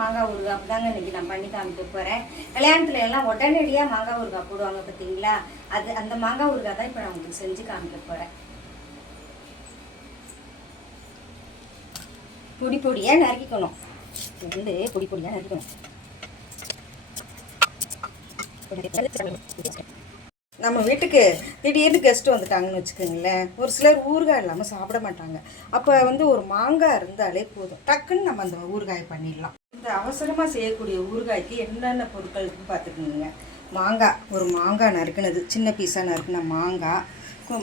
மாங்காய் ஊறுகாய் அப்படிதாங்க இன்னைக்கு நான் பண்ணி காமிக்க போகிறேன். கல்யாணத்துல எல்லாம் உடனடியாக மாங்காய் ஊறுகாய் போடுவாங்க பார்த்தீங்களா, அது அந்த மாங்காய் ஊறுகாய் தான் இப்போ நான் உங்களுக்கு செஞ்சு காமிக்க போகிறேன். பொடி பொடியாக நறுக்கிக்கணும், வந்து பொடி பொடியாக நறுக்கணும். நம்ம வீட்டுக்கு திடீர்னு கெஸ்ட்டு வந்துட்டாங்கன்னு வச்சுக்கோங்களேன், ஒரு சிலர் ஊறுகாய் இல்லாமல் சாப்பிட மாட்டாங்க. அப்போ வந்து ஒரு மாங்காய் இருந்தாலே போதும், டக்குன்னு நம்ம அந்த ஊறுகாய் பண்ணிடலாம். இந்த அவசரமாக செய்யக்கூடிய ஊறுகாய்க்கு என்னென்ன பொருட்களுக்கு பார்த்துக்கோங்க. ஒரு மாங்காய் நறுக்குனது, சின்ன பீஸாக நறுக்குன மாங்காய்,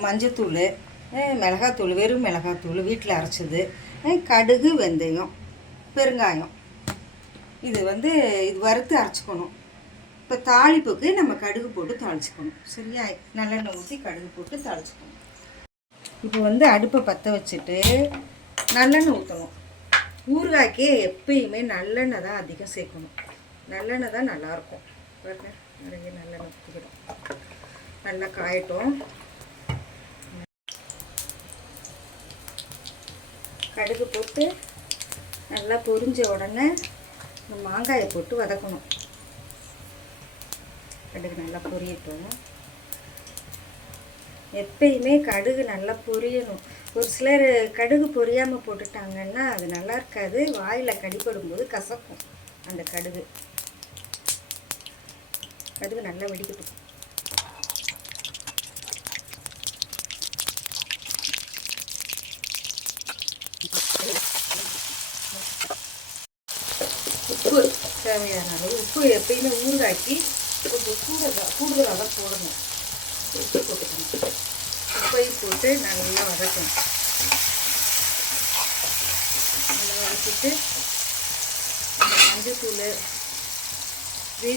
மஞ்சத்தூள், மிளகாத்தூள், வெறும் மிளகாத்தூள் வீட்டில் அரைச்சது, கடுகு, வெந்தயம், பெருங்காயம். இது வறுத்து அரைச்சிக்கணும். இப்போ தாளிப்புக்கு நம்ம கடுகு போட்டு தாளிச்சுக்கணும். சரியா? நல்லெண்ணெய் ஊற்றி கடுகு போட்டு தாளிச்சுக்கணும். இப்போ அடுப்பை பற்ற வச்சுட்டு நல்லெண்ணெய் ஊற்றணும். ஊறுகாய்க்கே எப்பயுமே நல்லெண்ணெய் தான் அதிகம் சேர்க்கணும். நல்லெண்ணெய் தான் நல்லாயிருக்கும். பாருங்க, நிறைய நல்லெண்ணெய் ஊற்றிக்கிடும். நல்லா காயட்டும். கடுகு போட்டு நல்லா பொரிஞ்ச உடனே இந்த மாங்காயை போட்டு வதக்கணும். கடுகு நல்லா பொரியட்டும். எப்பயுமே கடுகு நல்லா பொரியணும். ஒரு சிலர் கடுகு பொரியாமல் போட்டுட்டாங்கன்னா அது நல்லா இருக்காது, வாயில் கடிப்படும் போது கசக்கும். அந்த கடுகு நல்லா வெடிக்கட்டும். உப்பு தேவையான அளவு உப்பு எப்பயுமே ஊறுகாய்க்கு கொஞ்சம் கூடுதலாக தான் போடணும். உப்பு போட்டுக்கணும். உப்பை போட்டு நல்லா வதக்கணும். நல்லா வதக்கிட்டு மஞ்சத்தூள்,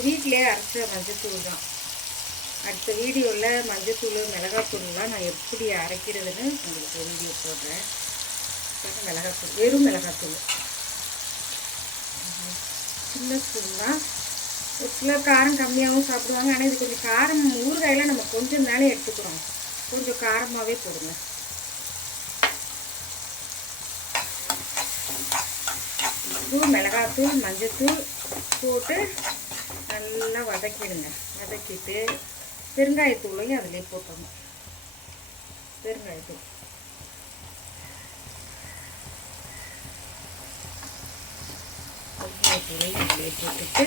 வீட்டிலே அரைச்ச மஞ்சத்தூள் தான். அடுத்த வீடியோவில் மஞ்சத்தூள், மிளகாத்தூள்லாம் நான் எப்படி அரைக்கிறதுன்னு உங்களுக்கு வீடியோ போடுறேன். மிளகாத்தூள், வெறும் மிளகாத்தூள் சின்ன ஸ்பூன் தான். ஒரு சிலர் காரம் கம்மியாகவும் சாப்பிடுவாங்க. ஆனால் இது கொஞ்சம் காரம், ஊறுகாயில் நம்ம கொஞ்சம் மேலே எடுத்துக்கிறோம், கொஞ்சம் காரமாகவே போடுங்க. உப்பு, மிளகாத்தூள், மஞ்சத்தூள் போட்டு நல்லா வதக்கிடுங்க. வதக்கிட்டு பெருங்காயத்தூளையும் அதிலே போட்டணும். பெருங்காயத்தூள் பெருங்காயத்தூளையும் அதிலே போட்டுட்டு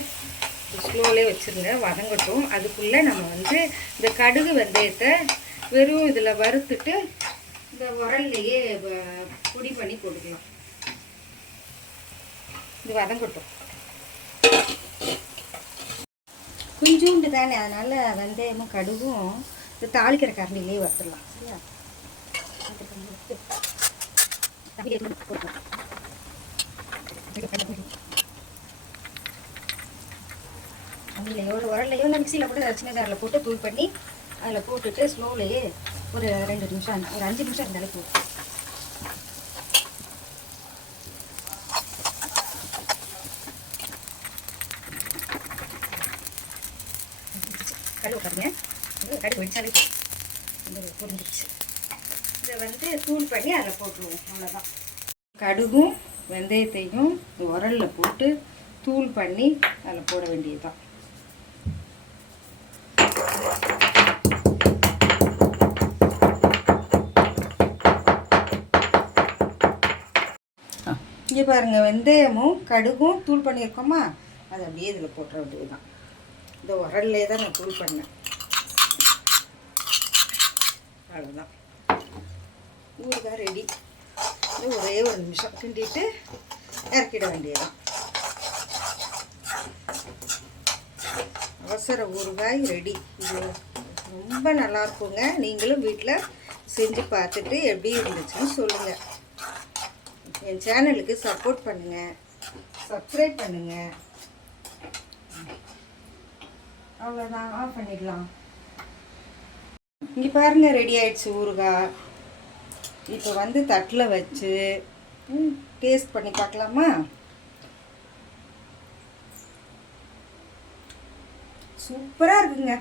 ஸ்லோலே வச்சுருங்க, வதங்கட்டும். அதுக்குள்ளே நம்ம இந்த கடுகு வெந்தயத்தை வெறும் இதில் வறுத்துட்டு இந்த உரல்லையே பொடி பண்ணி போட்டுக்கலாம். இது வதங்கட்டும். கொஞ்சோண்டு தானே, அதனால் வெந்தயமும் கடுகும் இந்த தாளிக்கிற கரண்டிலேயே வறுத்துடலாம். சரியா? உரல்லையோ இல்லை மிக்சியில் போட்டு சின்ன ஜாரில் போட்டு தூள் பண்ணி அதில் போட்டுட்டு ஸ்லோவிலேயே ஒரு 2 நிமிஷம், ஒரு 5 நிமிஷம் இருந்தாலே போதும். கடுகு பாருங்க, கடுகு வெடிச்சாலே போதும், புரிஞ்சிடுச்சு. இதை தூள் பண்ணி அதில் போட்டுருவோம். அவ்வளோதான். கடுகும் வெந்தயத்தையும் உரலில் போட்டு தூள் பண்ணி அதில் போட வேண்டியதுதான். இங்கே பாருங்கள், வெந்தயமும் கடுகும் தூள் பண்ணியிருக்கோமா, அது அப்படியே இதில் போட்டுற வேண்டியது தான். இந்த உரல்லே தான் நான் தூள் பண்ணேன். அவ்வளோதான், ஊறுகாய் ரெடி. ஒரே ஒரு நிமிஷம் கிண்டிட்டு இறக்கிட வேண்டியதுதான். அவசர ஊறுகாய் ரெடி. இது ரொம்ப நல்லாயிருக்குங்க. நீங்களும் வீட்டில் செஞ்சு பார்த்துட்டு எப்படி இருந்துச்சுன்னு சொல்லுங்கள். என் சேனலுக்கு சப்போர்ட் பண்ணுங்கள், சப்ஸ்கிரைப் பண்ணுங்கள். அவ்வளோதான், ஆஃப் பண்ணிடலாம். இங்கே பாருங்கள், ரெடி ஆயிடுச்சு ஊறுகாய். இப்போ தட்டில் வச்சு டேஸ்ட் பண்ணி பார்க்கலாமா? சூப்பராக இருக்குங்க.